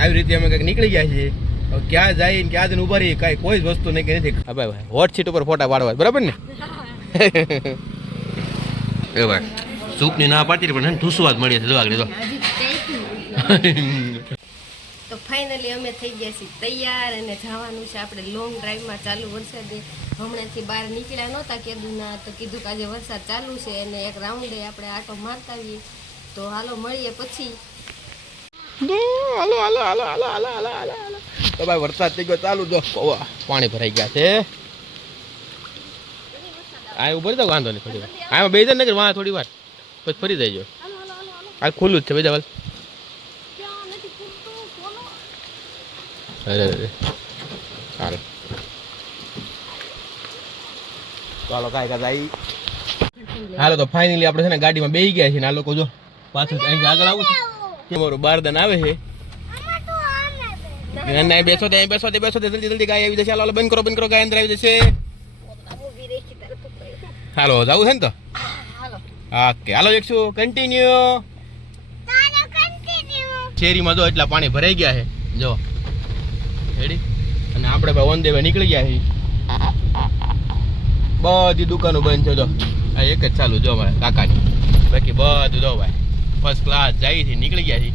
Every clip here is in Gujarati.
આવી રીતે અમે કંઈક નીકળી ગયા છીએ. ક્યાં જાય ક્યાં જઈને ઉભા રહી કાંઈ કોઈ જ વસ્તુ નહીં કે નથી. હા ભાઈ હોટ સીટ ઉપર ફોટા પાડવા બરાબર ને. એ ભાઈ સૂપની ના પાડતી પણ ઠૂસવા જ મળી છે. જો આગળ જો તો ફાઇનલી અમે થઈ ગયા છીએ તૈયાર અને જવાનું છે આપણે લોંગ ડ્રાઈવમાં. ચાલુ વરસાદે હમણાંથી બહાર નીકળ્યા નહોતા કેદુના, તો કીધું કે આજે વરસાદ ચાલુ છે અને એક રાઉન્ડે આપણે આટો મારતા આવીએ. તો હાલો મળીએ પછી. હાલો હાલો હાલો હાલો હાલો હાલો હાલો હાલો. તો ભાઈ વરસાદ થઈ ગયો ચાલુ. જો પાણી ભરાઈ ગયા છે. આ ઉભર તો વાંધો નહીં થોડી વાર. આમાં બે જણ ને વાં થોડી વાર પછી ફરી જાય. આ ખુલ્લું જ છે ભાઈ જવાલ. અરે સારું ચાલો કાંઈ કાંઈ હાલો. તો ફાઇનલી આપણે છે ને ગાડીમાં બેસી ગયા છીએ ને આ લોકો જો પાછું અહીં આગળ આવું છે. મારું બારદાન આવે છે. બેસો દે બેસો દે બેસો દે જલ્દી જલ્દી ગાય આવી જશે. હાલો બંધ કરો ગાય અંદર આવી જશે. હાલો જવું છે ને તો ઓકે હાલો એકશું કન્ટિન્યુ. શેરીમાં જો એટલા પાણી ભરાઈ ગયા છે જો રેડી. અને આપણે ભાઈ ઓન ધ વે નીકળી ગયા છીએ. બધી દુકાનો બંધ છે જો આ એક જ ચાલુ જો મારા કાકાની. બાકી બધું જો ભાઈ ફર્સ્ટ ક્લાસ જાય છે. નીકળી ગયા છીએ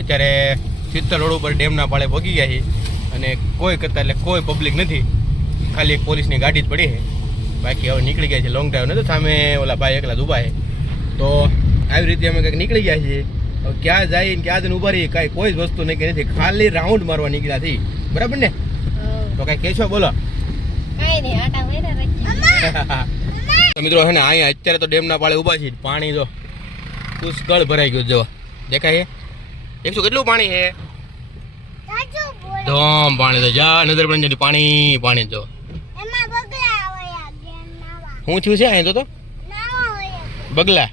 અત્યારે સિત્તર રોડ ઉપર ડેમના પાળે પહોંચી ગયા છીએ. અને કોઈ કરતા એટલે કોઈ પબ્લિક નથી, ખાલી એક પોલીસની ગાડી જ પડી છે. બાકી હવે નીકળી ગયા છે લોંગ ડ્રાઈવ. ને તો સામે ઓલા ભાઈ એકલા જ ઊભા છે. તો આવી રીતે અમે કંઈક નીકળી ગયા છીએ. હવે ક્યાં જાય ક્યાં જઈને ઊભા રહીએ કાંઈ કોઈ જ વસ્તુ નહીં કે નથી. ખાલી રાઉન્ડ મારવા નીકળ્યા હતી બરાબર ને. તો કાંઈ કહેશો બોલો. તો મિત્રો હે ને અહીંયા અત્યારે તો ડેમના પાળે ઊભા છીએ. પાણી જો પુષ્કળ ભરાઈ ગયું જો દેખાય છે. 100 કેટલું પાણી છે? ધોમ પાણી તો જા નજર પડી જતી. પાણી પાણી જો શું થયું છે અહીંયા તો બગલા.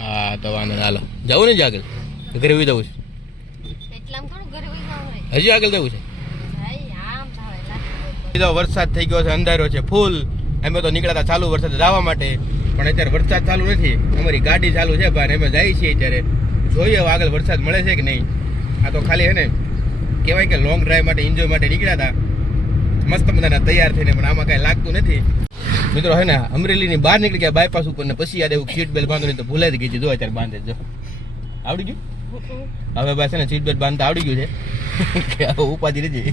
હા તો વાંધો ને હાલો જવું ને જ આગળ ઘરે ઉઈ જવું છે. હજી આગળ જવું છે. વરસાદ થઈ ગયો છે, અંધારો છે ફૂલ. અમે તો નીકળ્યા ચાલુ વરસાદ જવા માટે પણ અત્યારે વરસાદ ચાલુ નથી. અમારી ગાડી ચાલુ છે ભાઈ અમે જઈએ છીએ અત્યારે. જોઈએ હવે આગળ વરસાદ મળે છે કે નહીં. આ તો ખાલી હે ને કહેવાય કે લોંગ ડ્રાઈવ માટે એન્જોય માટે નીકળ્યા હતા મસ્ત મજાના તૈયાર થઈને. પણ આમાં કાંઈ લાગતું નથી મિત્રો. હે ને અમરેલીની બહાર નીકળી ગયા બાયપાસ ઉપર ને પછી યાદ એવું સીટ બેલ્ટ બાંધો નહીં તો ભૂલાઈ ગઈ છે. જો અત્યારે બાંધે જો આવડી ગયું. હવે બસ છે ને સીટ બેલ્ટ બાંધતા આવડી ગયું છે. હવે ઉપાધિ નથી.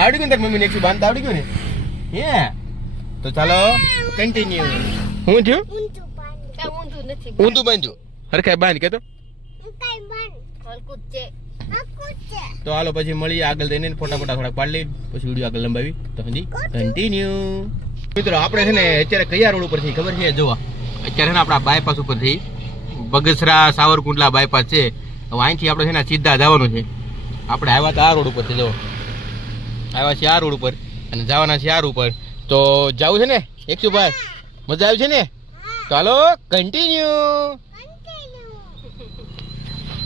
આવડી ગયું ને તારી મમ્મીને એક બાંધતા આવડી ગયું ને. હે તો ચાલો કન્ટિન્યુ. શું થયું? ઊંધું બાંધ્યું હરખાય બાંધ કે તો. તો હાલો પછી મળીએ આગળ જઈને ફોટા થોડાક પાડી લઈ પછી વિડીયો આગળ લંબાવી. તો હજી કન્ટિન્યુ. મિત્રો આપણે છે ને અત્યારે કયા રોડ ઉપર થી ખબર છે? જોવા અત્યારે છે ને આપણા બાયપાસ ઉપરથી બગસરા સાવરકુંડલા બાયપાસ છે. હવે અહીંથી આપણે છે ને સીધા જવાનું છે. આપણે આવ્યા હતા આ રોડ ઉપર છે. જો આવ્યા છે આ રોડ ઉપર અને જવાના છે આ રોડ ઉપર. તો જવું છે ને 100 ભાઈ મજા આવી છે ને. તો હાલો કન્ટિન્યુ.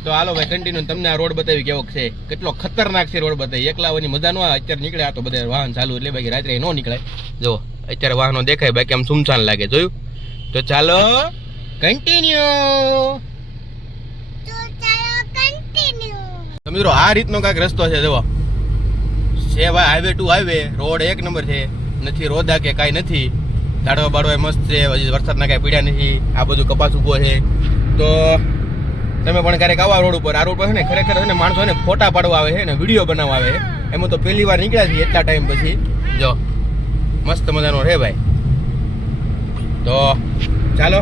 તો હાલો ભાઈ કન્ટિન્યુ. તમને આ રોડ બતાવી કેવો છે, કેટલો ખતરનાક છે રોડ બતાવી. એકલા આવવાની મજા ન આવે. અત્યારે નીકળ્યા તો બધા વાહન ચાલુ એટલે બાકી રાત્રે ન નીકળે. જો અત્યારે વાહનો દેખાય બાકી આમ સુમસાન લાગે. જોયું? તો ચાલો કન્ટિન્યુ. તો મિત્રો આ રીતનો કાંઈક રસ્તો છે. જુઓ છે ભાઈ હાઈવે ટુ હાઈવે. રોડ એક નંબર છે. નથી રોદા કે કાંઈ નથી. ઝાડવા બાળવા મસ્ત છે. હજી વરસાદના કાંઈ પીડ્યા નથી. આ બધું કપાસ ઉભો છે. તો તમે પણ ક્યારેક આવા રોડ ઉપર. આ રોડ પર છે ને ખરેખર છે ને માણસો ને ફોટા પાડવા આવે છે ને વિડીયો બનાવવા આવે છે. એમાં તો પહેલી વાર નીકળ્યા છીએ એટલા ટાઈમ પછી. જો મસ્ત મજાનો છે ભાઈ. તો ચાલો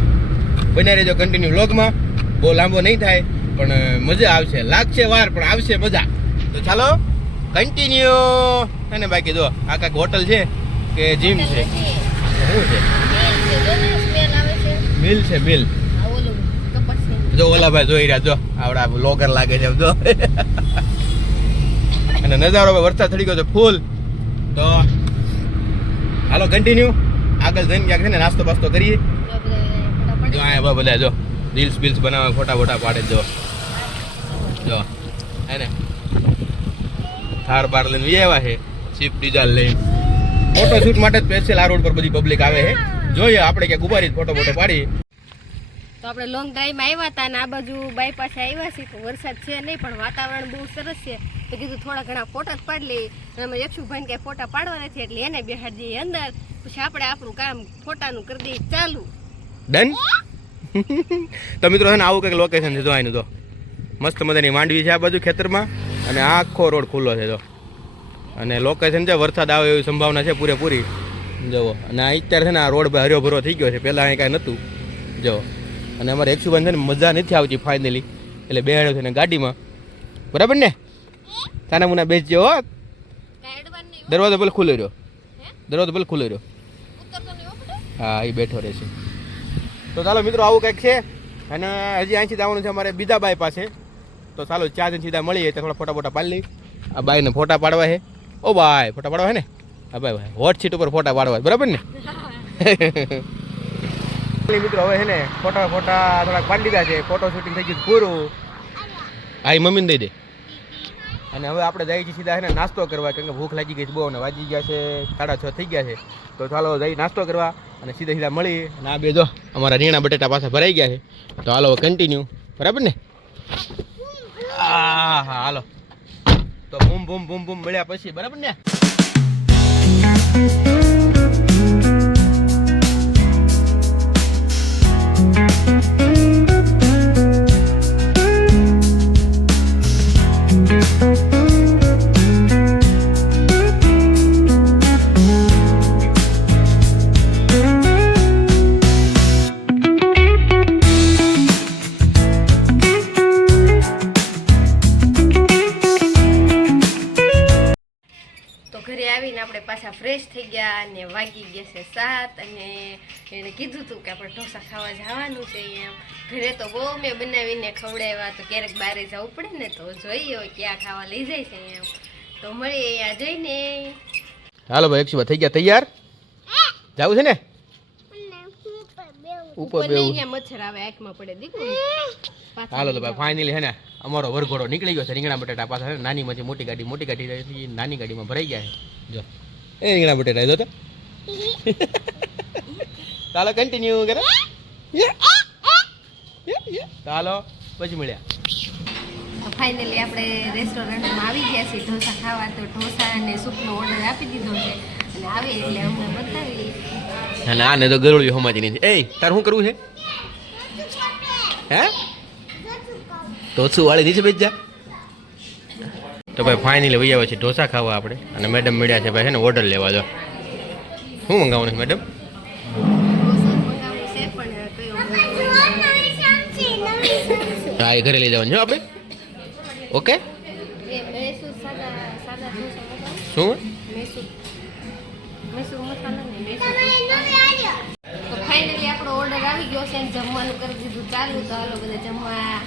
બન્યા રહેજો કન્ટિન્યુ વ્લોગમાં. બહુ લાંબો નહીં થાય પણ મજા આવશે. લાગશે વાર પણ આવશે મજા. તો ચાલો કન્ટિન્યુ. અને બાકી જો આ કાંઈક હોટલ છે કે જીમ છે શું છે? મિલ છે મિલ. જો ઓલા ભાઈ જોઈ રહ્યા જો આવડા બ્લોગર લાગે છે જો. અને નજારો વરસાદ થઈ ગયો છે ફૂલ. તો હાલો કન્ટિન્યુ. આગળ જઈને ક્યાંક છે ને નાસ્તો બાસ્તો કરીએ. જો આ બધા જો રીલ્સ બીલ્સ બનાવે ફોટા ફોટા પાડે. જો હે ને થાર બાર લઈને આવ્યા છે સ્વિફ્ટ ડિઝાયર લઈને. ફોટો શૂટ માટે સ્પેશિયલ આ રોડ પર બધી પબ્લિક આવે છે. જોઈએ આપણે ક્યાંક ઉભા રહી ફોટો પાડી. તો આપણે લોંગ ડ્રાઈવમાં આવ્યા હતા અને આ બાજુ બાયપાસે આવ્યા છીએ તો વરસાદ છે નહીં પણ વાતાવરણ બહુ સરસ છે તો કીધું થોડા ઘણા ફોટા જ પાડી લઈએ અને અમે યક્ષુભાઈને કંઈ ફોટા પાડવા નથી એટલે એને બેહાડી દઈએ અંદર પછી આપણે આપણું કામ ફોટાનું કરી દઈએ ચાલુ ડન. તો મિત્રો છે ને આવું કંઈક લોકેશન છે જો આનું તો મસ્ત મજાની માંડવી છે આ બાજુ ખેતરમાં અને આખો રોડ ખુલ્લો છે જો અને લોકેશન છે વરસાદ આવે એવી સંભાવના છે પૂરેપૂરી જુઓ અને અત્યારે છે ને આ રોડ હર્યો ભરો થઈ ગયો છે પહેલાં અહીં કાંઈ નહોતું જો અને અમારે એકશુભાઈ છે ને મજા નથી આવતી ફાઇનલી એટલે બેહાડ્યો છે ને ગાડીમાં બરાબર ને તાના મુના બેસજો હો દરવાજો પેલો ખુલ્લો રહ્યો દરવાજો પેલો ખુલ્લો રહ્યો હા એ બેઠો રહેશે તો ચાલો મિત્રો આવું કંઈક છે અને હજી અહીંથી જવાનું છે અમારે બીજા બાઈ પાસે તો ચાલો 4 જણ સીધા મળીએ તો થોડા ફોટા ફોટા પાડી લઈ આ બાઈને ફોટા પાડવા છે ઓ ભાઈ ફોટા પાડવા છે ને હા ભાઈ ભાઈ હોટ સીટ ઉપર ફોટા પાડવા બરાબર ને મિત્રો હવે છે ને ફોટા થોડાક પાડી લીધા છે ફોટો શૂટિંગ થઈ ગયું પૂરું હા એ મમ્મીને દઈ દે અને હવે આપણે જઈએ છીએ સીધા છે ને નાસ્તો કરવા કેમ કે ભૂખ લાગી ગઈ છે બહુ અને વાગી ગયા છે 6:30 થઈ ગયા છે તો ચાલો જઈ નાસ્તો કરવા અને સીધા મળી અને આ બે જો અમારા રીંગણા બટેટા પાછા ભરાઈ ગયા છે તો હાલો કન્ટિન્યુ બરાબર ને હા હાલો તો બૂમ બૂમ બૂમ બૂમ મળ્યા પછી બરાબર ને ઘરે આવીને આપણે પાછા ફ્રેશ થઈ ગયા અને વાગી ગયા છે 7 અને એને કીધું હતું કે આપણે ઢોસા ખાવા જવાનું છે એમ ઘરે તો બહુ મેં બનાવીને ખવડાવ્યા તો ક્યારેક બહાર જવું પડે ને તો જોઈએ ક્યાં ખાવા લઈ જાય છે એમ તો મળીએ અહીંયા જઈને હાલો ભાઈ એકશુભાઈ થઈ ગયા તૈયાર જાવું છે ને ઉપર અહીંયા મચ્છર આવે આંખમાં પડે દીકરો હાલો તો ભાઈ ફાઇનલી હે ને અમારો વરઘોડો નીકળી ગયો છે રીંગણા બટેટા પાછા છે નાની માંથી મોટી ગાડી નાની ગાડીમાં ભરાઈ ગયા છે જો એ રીંગણા બટેટા જો તો ચાલો કન્ટિન્યુ કરે ચાલો પછી મળ્યા ફાઇનલી આપણે રેસ્ટોરન્ટમાં આવી ગયા છીએ ઢોસા ખાવા તો ઢોસા અને સૂપનો ઓર્ડર આપી દીધો છે અને આવે એટલે અમને બતાવી અને આને તો ગરોળિયું હમાતી નથી એ તાર શું કરવું છે હે ઢોસું વાળી નીચે બેસી જા તો ભાઈ ફાઇનલી વહી આવે છે ઢોસા ખાવા આપણે અને મેડમ મળ્યા છે ભાઈ છે ને ઓર્ડર લેવા દો શું મંગાવવાનું છે મેડમ હા એ ઘરે લઈ જવાનું છે આપણે ઓકે શું તો ફાઇનલી આપણો ઓર્ડર આવી ગયો છે જમવાનું કરી દીધું ચાલુ તો હાલો બધા જમવા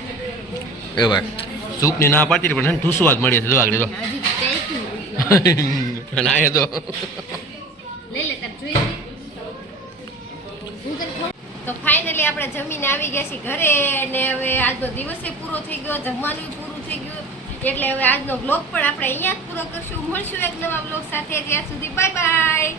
એ ભાઈ સૂપની ના પાડતી પણ છે ઠૂસું વાત મળી છે જો આગળ તો હજી ટેસ્ટ ના એ તો લઈ લે તાર જોઈ તો ફાઇનલી આપણે જમીને આવી ગયા છીએ ઘરે અને હવે આજનો દિવસે પૂરો થઈ ગયો જમવાનું પૂરું થઈ ગયું એટલે હવે આજનો બ્લોગ પણ આપણે અહીંયા જ પૂરો કરશું મળશું એક નવા બ્લોગ સાથે ત્યાં સુધી બાય બાય